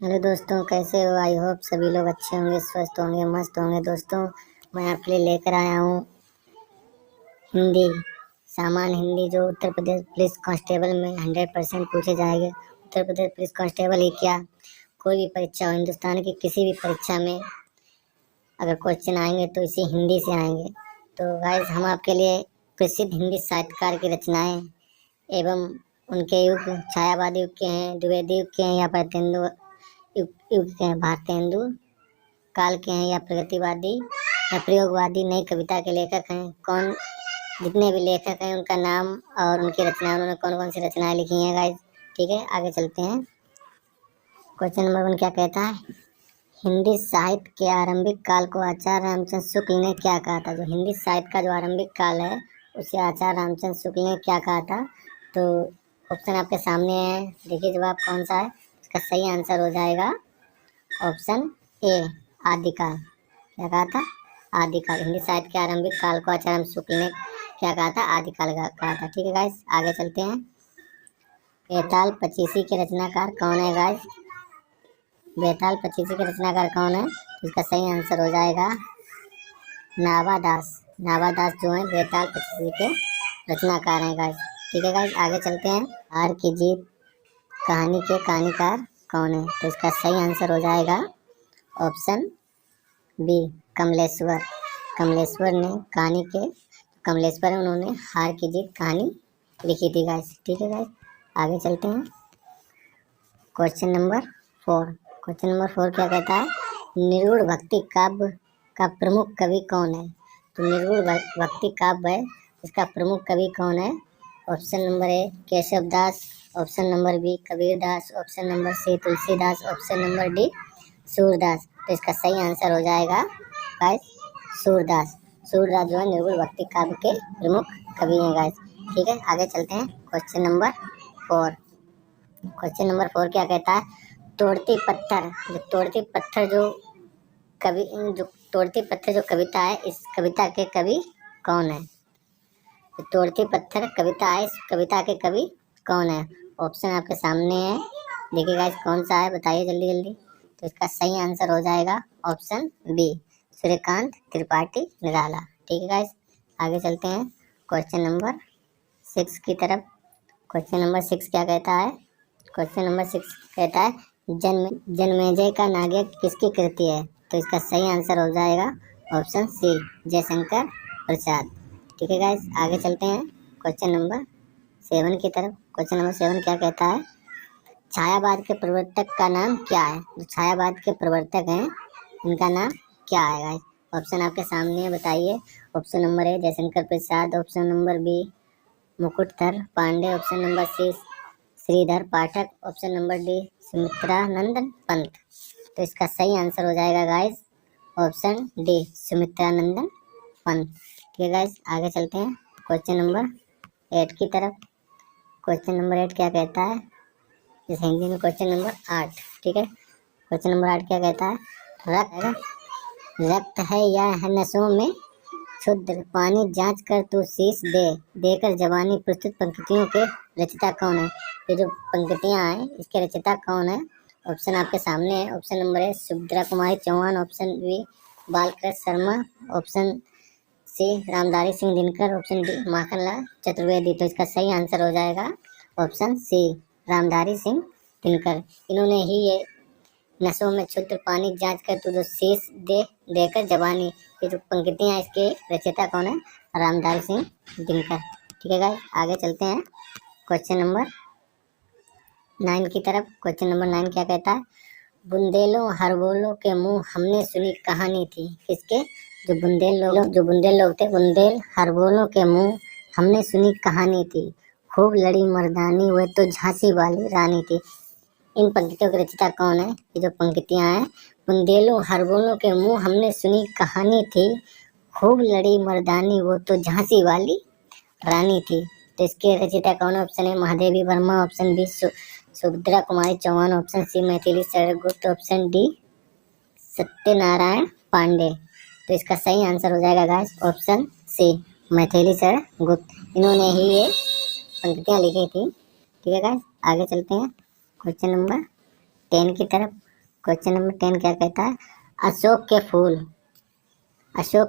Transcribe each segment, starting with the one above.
Hello दोस्तों, कैसे हो? आई होप सभी लोग अच्छे होंगे, स्वस्थ होंगे, मस्त होंगे। दोस्तों, मैं आपके लिए लेकर आया हूँ हिंदी सामान्य हिंदी, जो उत्तर प्रदेश पुलिस कांस्टेबल में 100% पूछे जाएंगे। उत्तर प्रदेश पुलिस कांस्टेबल ही क्या, कोई भी परीक्षा हो, हिंदुस्तान की किसी भी परीक्षा में अगर क्वेश्चन आएंगे तो इसी हिंदी से आएंगे। तो गाइस, हम आपके लिए प्रसिद्ध हिंदी साहित्यकार की रचनाएं एवं उनके युग, छायावादी युग के हैं, द्विवेदी युग के हैं या भारतेंदु युग युग के हैं, भारतेंदु काल के हैं या प्रगतिवादी या प्रयोगवादी नई कविता के लेखक हैं। कौन, जितने भी लेखक हैं उनका नाम और उनकी रचनाएं, उन्होंने कौन कौन सी रचनाएं लिखी हैं गाइस। ठीक है, आगे चलते हैं। क्वेश्चन नंबर 1 क्या कहता है? हिंदी साहित्य के आरंभिक काल को आचार्य रामचंद्र शुक्ल ने क्या कहा था? जो हिंदी साहित्य का जो आरंभिक काल है उसे आचार्य रामचंद्र शुक्ल ने क्या कहा था? तो ऑप्शन आपके सामने है, देखिए जवाब कौन सा है। इसका सही आंसर हो जाएगा ऑप्शन ए, आदिकाल। क्या कहा था? आदिकाल। हिंदी साहित्य के आरंभिक काल को आचार्य शुक्ल ने क्या कहा था? आदिकाल कहा था। ठीक है गाइस, आगे चलते हैं। बेताल पचीसी के रचनाकार कौन है गाइस? बेताल पचीसी के रचनाकार कौन है? इसका सही आंसर हो जाएगा नावादास। नावादास जो है बेताल पचीसी के रचनाकार हैं गाइस। ठीक है गाइस, आगे चलते हैं। हार की जीत कहानी के कहानीकार कौन है? तो इसका सही आंसर हो जाएगा ऑप्शन बी, कमलेश्वर। कमलेश्वर ने कहानी के कमलेश्वर, उन्होंने हार की जीत कहानी लिखी थी गाइस। ठीक है गाइस, आगे चलते हैं। Question number 4। क्वेश्चन नंबर 4 क्या कहता है? निर्गुण भक्ति काव्य का प्रमुख कवि कौन है? तो निर्गुण भक्ति काव्य है, इसका प्रमुख कवि कौन है? Option number A, Keshav Das. Option number B, Kabir Das. Option number C, Tulsidas. Option number D, Surdas. तो इसका सही आंसर हो जाएगा गाइस सूरदास। सूरदास जो है निर्गुण भक्ति काव्य के प्रमुख कवि हैं गाइस। ठीक है, आगे चलते हैं। Question number 4। क्वेश्चन नंबर 4 क्या कहता है? तोड़ती पत्थर, जो तोड़ती पत्थर जो कविता है, इस कविता के कवि कौन है? तोड़ती पत्थर कविता है, इस कविता के कवि कौन है? ऑप्शन आपके सामने है, देखिए गाइस कौन सा है, बताइए जल्दी जल्दी। तो इसका सही आंसर हो जाएगा ऑप्शन बी, सूर्यकांत त्रिपाठी निराला। ठीक है गाइस, आगे चलते हैं क्वेश्चन नंबर 6 की तरफ। क्वेश्चन नंबर 6 क्या कहता है? क्वेश्चन नंबर 6 कहता है जनमेजय का नाटक किसकी कृति है? तो इसका सही आंसर हो जाएगा ऑप्शन सी, जयशंकर प्रसाद। ठीक है गाइस, आगे चलते हैं क्वेश्चन नंबर 7 की तरफ। क्वेश्चन नंबर 7 क्या कहता है? छायावाद के प्रवर्तक का नाम क्या है? जो छायावाद के प्रवर्तक हैं उनका नाम क्या है गाइस? ऑप्शन आपके सामने है, बताइए। Option number A, Jaishankar Prasad. Option number B, Mukutdhar Pandey. Option number C, Shridhar Pathak. Option number D, Sumitranandan Pant. तो इसका सही आंसर हो जाएगा guys option D, Sumitranandan Pant. ठीक है गाइस, आगे चलते हैं क्वेश्चन नंबर 8 की तरफ। क्वेश्चन नंबर 8 क्या कहता है? इस हिंदी में क्वेश्चन नंबर 8। ठीक है, क्वेश्चन नंबर 8 क्या कहता है? रक्त है या है नसों में क्षुद्र, पानी जांच कर तू शीश दे, देकर जवानी प्रस्तुत पंक्तियों के रचयिता कौन है? ये जो पंक्तियां हैं इसके रचयिता कौन है? ऑप्शन आपके सामने है। Option number A, Subhadra Kumari Chauhan. Option B, Balkrishna Sharma. Option C, Ramdhari Singh Dinkar. Option D, Makhanlal Chaturvedi. तो इसका सही आंसर हो जाएगा ऑप्शन सी, रामधारी सिंह दिनकर। इन्होंने ही ये नसों में क्षुद्र, पानी जांच कर तू जो शीश दे, देकर जवानी, ये जो पंक्तियां हैं इसके रचयिता कौन है? रामधारी सिंह दिनकर। ठीक है गाइस, आगे चलते हैं क्वेश्चन नंबर 9 की तरफ। क्वेश्चन नंबर 9 क्या कहता है? बुंदेलों हरबोलों के मुंह हमने सुनी कहानी थी, किसके? जो बुंदेल लोग थे, बुंदेल हरबोलों के मुंह हमने सुनी कहानी थी, खूब लड़ी मर्दानी वह तो झांसी वाली रानी थी। इन पंक्तियों के रचयिता कौन है? ये जो पंक्तियां हैं, बुंदेलों हरबोलों के मुंह हमने सुनी कहानी थी, खूब लड़ी मर्दानी वो तो झांसी वाली रानी थी। तो इसके रचयिता कौन है? Option A, Mahadevi Verma. Option B, Subhadra Kumari Chauhan. Option C, Maithili Sharan Gupt. Option D, Satyanarayan Pandey. तो इसका सही आंसर हो जाएगा guys option C, Maithili Sharan गुप्त। इन्होंने ही ये पंक्तियां लिखी थी। ठीक है गाइस, आगे चलते हैं क्वेश्चन नंबर 10 की तरफ। क्वेश्चन नंबर 10 क्या कहता है? अशोक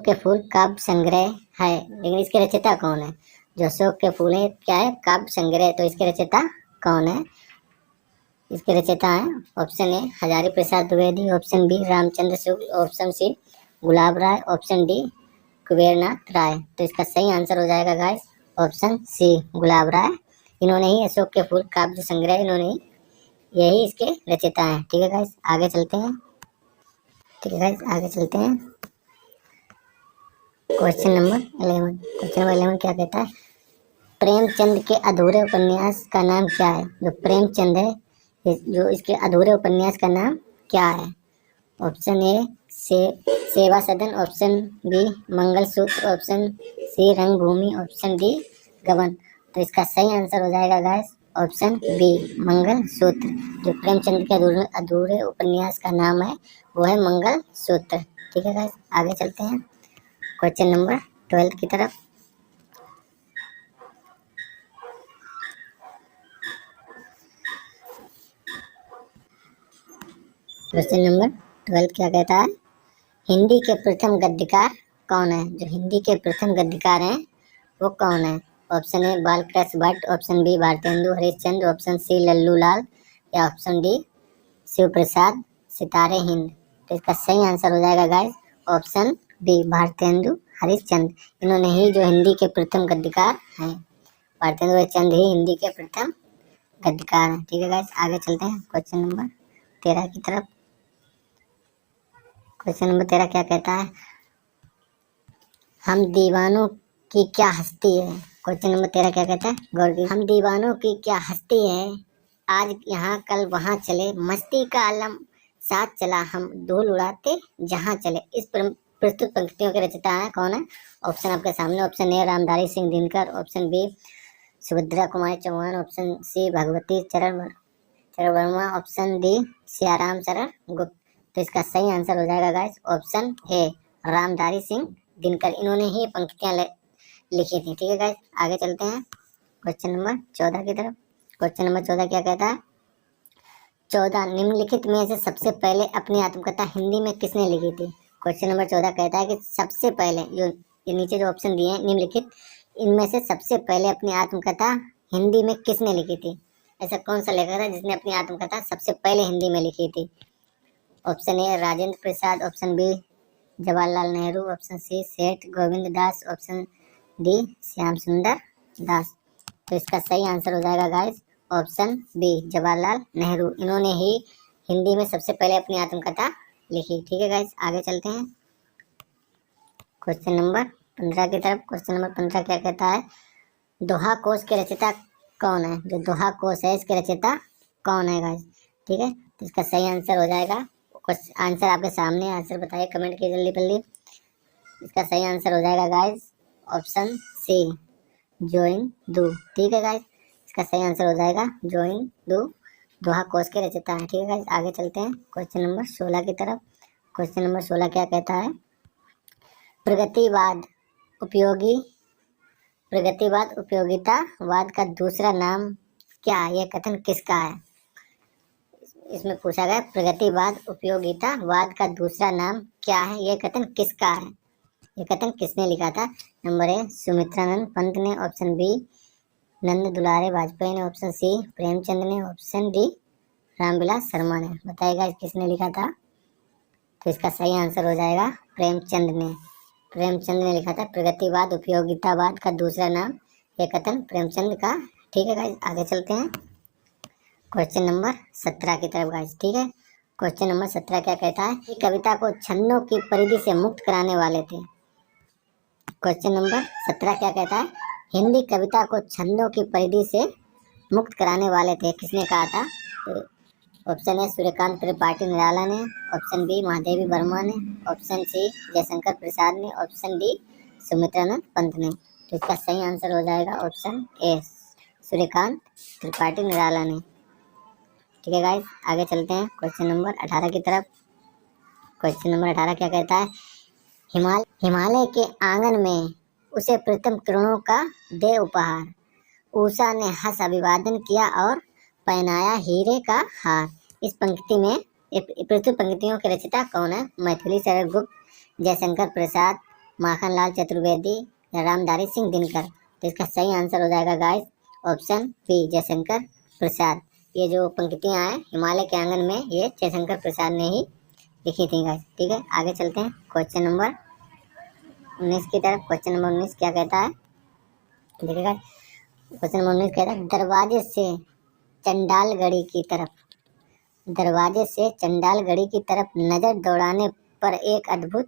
के फूल काव्य संग्रह है, लेकिन इसके रचयिता कौन है? जो अशोक के फूल है क्या है? काव्य संग्रह। तो इसके रचयिता कौन है? इसके रचयिता है option A Hazari Prasad Dwivedi, option B Ramchandra Shukla, option C Gulab Rai, option D Kubernath Rai. तो इसका सही आंसर हो जाएगा गाइस ऑप्शन सी गुलाब राय। इन्होंने ही अशोक के फूल काव्य संग्रह, इन्होंने ही, यही इसके रचयिता हैं। ठीक है गाइस, आगे चलते हैं। क्वेश्चन नंबर 11 क्या कहता है? प्रेमचंद के अधूरे उपन्यास का नाम क्या है? जो प्रेमचंद है, जो इसके अधूरे उपन्यास का नाम क्या है? Option A Seva Sadan, option B Mangalsutra, option C Rangbhoomi, option D गबन। तो इसका सही आंसर हो जाएगा गाइस ऑप्शन बी मंगलसूत्र। जो प्रेमचंद के अधूरे उपन्यास का नाम है वो है मंगलसूत्र। ठीक है गाइस, आगे चलते हैं क्वेश्चन नंबर 12 की तरफ। क्वेश्चन नंबर 12 क्या कहता है? हिंदी के प्रथम गद्यकार कौन है? जो हिंदी के प्रथम गद्यकार हैं वो कौन है? Option A Balkrishna Bhatt, option B Bharatendu Harishchandra, option C Lallu Lal, या ऑप्शन डी शिव प्रसाद सितारे हिंद। तो इसका सही आंसर हो जाएगा guys option B Bharatendu Harishchandra. इन्होंने ही जो हिंदी के प्रथम गद्यकार हैं, भारतेंदु हरिश्चंद्र ही हिंदी के प्रथम गद्यकार हैं। ठीक है गाइस, आगे चलते हैं क्वेश्चन नंबर 13 की तरफ। क्वेश्चन नंबर 13 क्या कहता है? हम दीवानों की क्या हस्ती है? क्वेश्चन नंबर 13 क्या कहता है? गौर कीजिए। हम दीवानों की क्या हस्ती है, आज यहाँ कल वहाँ चले, मस्ती का आलम साथ चला, हम धूल उड़ाते जहाँ चले। इस प्रस्तुत पंक्तियों के रचयिता है कौन है? ऑप्शन आपके सामने। Option A Ramdhari Singh Dinkar, option B Subhadra Kumari Chauhan, option C Bhagwati Charan Verma, option D Siyaram चरण गुप्त। तो इसका सही आंसर हो जाएगा guys option A Ramdhari Singh Dinkar. इन्होंने ही पंक्तियां लिखी थी। ठीक है गाइस, आगे चलते हैं क्वेश्चन नंबर 14 की तरफ। क्वेश्चन नंबर 14 क्या कहता है? 14 निम्नलिखित में से सबसे पहले अपनी आत्मकथा हिंदी में किसने लिखी थी? क्वेश्चन नंबर 14 कहता है कि सबसे पहले, जो ये नीचे जो ऑप्शन दिए हैं निम्नलिखित, इनमें से सबसे पहले अपनी आत्मकथा हिंदी में किसने लिखी थी? ऐसा कौन सा लेखक था जिसने अपनी आत्मकथा सबसे पहले हिंदी में लिखी थी? Option A Rajendra Prasad, option B Jawaharlal Nehru, option C Seth Govind Das, option D Shyam Sundar Das. तो इसका सही आंसर हो जाएगा guys option B Jawaharlal Nehru. इन्होंने ही हिंदी में सबसे पहले अपनी आत्मकथा लिखी। ठीक है गाइस, आगे चलते हैं क्वेश्चन नंबर 15 की तरफ। क्वेश्चन नंबर 15 क्या कहता है? दोहा कोश के रचयिता कौन है? जो दोहा कोश है इसके रचयिता कौन है गाइस? ठीक है, तो इसका सही आंसर हो जाएगा, आंसर आपके सामने, आंसर बताइए कमेंट कीजिए जल्दी जल्दी। इसका सही आंसर हो जाएगा गाइस ऑप्शन सी जोइन दू। ठीक है गाइस, इसका सही आंसर हो जाएगा जोइन दू, दोहा कोश के रचयिता है। ठीक है गाइस, आगे चलते हैं क्वेश्चन नंबर 16 की तरफ। क्वेश्चन नंबर 16 क्या कहता है? प्रगतिवाद उपयोगितावाद का दूसरा नाम क्या है? यह कथन किसका है? इसमें पूछा गया प्रगतिवाद उपयोगितावाद का दूसरा नाम क्या है, यह कथन किसका है? यह कथन किसने लिखा था? नंबर ए सुमित्रानंद पंत ने, ऑप्शन बी नंद दुलारे वाजपेयी ने, ऑप्शन सी प्रेमचंद ने, ऑप्शन डी रामविलास शर्मा ने। बताइएगा किसने लिखा था? तो इसका सही आंसर हो जाएगा प्रेमचंद ने। प्रेमचंद ने लिखा था प्रगतिवाद उपयोगितावाद का दूसरा नाम, यह कथन प्रेमचंद का। ठीक है गाइस, आगे चलते हैं क्वेश्चन नंबर 17 की तरफ गाइस। ठीक है, क्वेश्चन नंबर 17 क्या कहता है? कविता को छंदों की परिधि से मुक्त कराने वाले थे। क्वेश्चन नंबर 17 क्या कहता है? हिंदी कविता को छंदों की परिधि से मुक्त कराने वाले थे, किसने कहा था? तो ऑप्शन ए सूर्यकांत त्रिपाठी निराला ने, ऑप्शन बी महादेवी वर्मा ने, ऑप्शन सी जयशंकर प्रसाद ने, ऑप्शन डी सुमित्रानंद पंत ने। तो इसका सही आंसर हो जाएगा ऑप्शन ए सूर्यकांत त्रिपाठी निराला ने। ठीक है गाइस, आगे चलते हैं क्वेश्चन नंबर 18 की तरफ। क्वेश्चन नंबर 18 क्या कहता है? हिमालय के आंगन में उसे प्रथम किरणों का दे उपहार, उषा ने हंस अभिवादन किया और पहनाया हीरे का हार। इस पंक्ति में प्रस्तुत पंक्तियों के रचयिता कौन है? मैथिली शरण गुप्त, जयशंकर प्रसाद, माखनलाल चतुर्वेदी या रामधारी सिंह दिनकर। तो इसका सही आंसर हो जाएगा guys option B, Jaishankar Prasad. ये जो पंक्तियां हैं हिमालय के आंगन में, ये जयशंकर प्रसाद ने ही लिखी थी गाइस। ठीक है, आगे चलते हैं क्वेश्चन नंबर 19 की तरफ। क्वेश्चन नंबर 19 क्या कहता है, देखिएगा। क्वेश्चन नंबर 19 कहता है, दरवाजे से चंडालगढ़ी की तरफ, दरवाजे से चंडालगढ़ी की तरफ नजर दौड़ाने पर एक अद्भुत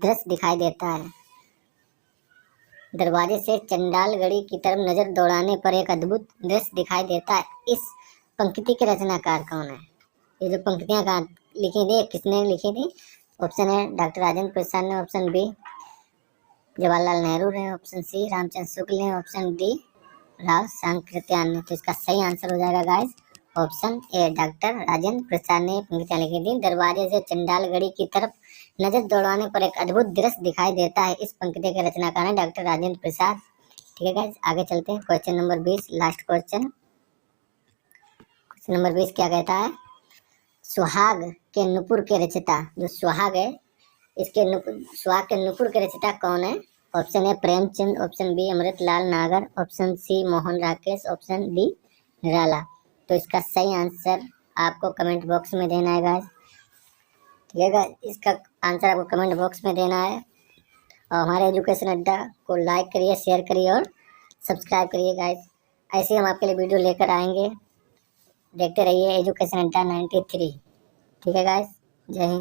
दृश्य दिखाई देता है। दरवाजे से चंडालगढ़ी की तरफ नजर दौड़ाने पर एक अद्भुत दृश्य दिखाई देता है। इस पंक्ति के रचनाकार कौन है? ये जो पंक्तियां कहाँ लिखी थी, किसने लिखी थी? ऑप्शन है डॉक्टर राजेंद्र प्रसाद ने, ऑप्शन बी जवाहरलाल नेहरू ने, ऑप्शन सी रामचंद्र शुक्ल ने, ऑप्शन डी राव सांकृत्यायन ने। तो इसका सही आंसर हो जाएगा guys option A, doctor Rajendra Prasad ने पंक्तियां लिखी थी। दरवाजे से चंडालगढ़ी की तरफ नजर दौड़ाने पर एक अद्भुत दृश्य दिखाई देता है। इस पंक्ति के रचनाकार हैं डॉक्टर राजेंद्र प्रसाद। ठीक है गाइस, आगे चलते हैं question number 20, last question. Question number 20 क्या कहता है, सुहाग के नुपुर के रचयिता, जो सुहाग है इसके सुहाग के नुपुर के रचयिता कौन है? Option A Premchand, option B Amritlal Nagar, option C Mohan Rakesh, option D Nirala. तो इसका सही आंसर आपको कमेंट बॉक्स में देना है गाइस। ठीक है गाइस, इसका आंसर आपको कमेंट बॉक्स में देना है। और हमारे एजुकेशन अड्डा को लाइक करिए, शेयर करिए और सब्सक्राइब करिए गाइस। ऐसे हम आपके लिए वीडियो लेकर आएंगे। देखते रहिए एजुकेशन अड्डा 93। ठीक है गाइस, जय हिंद।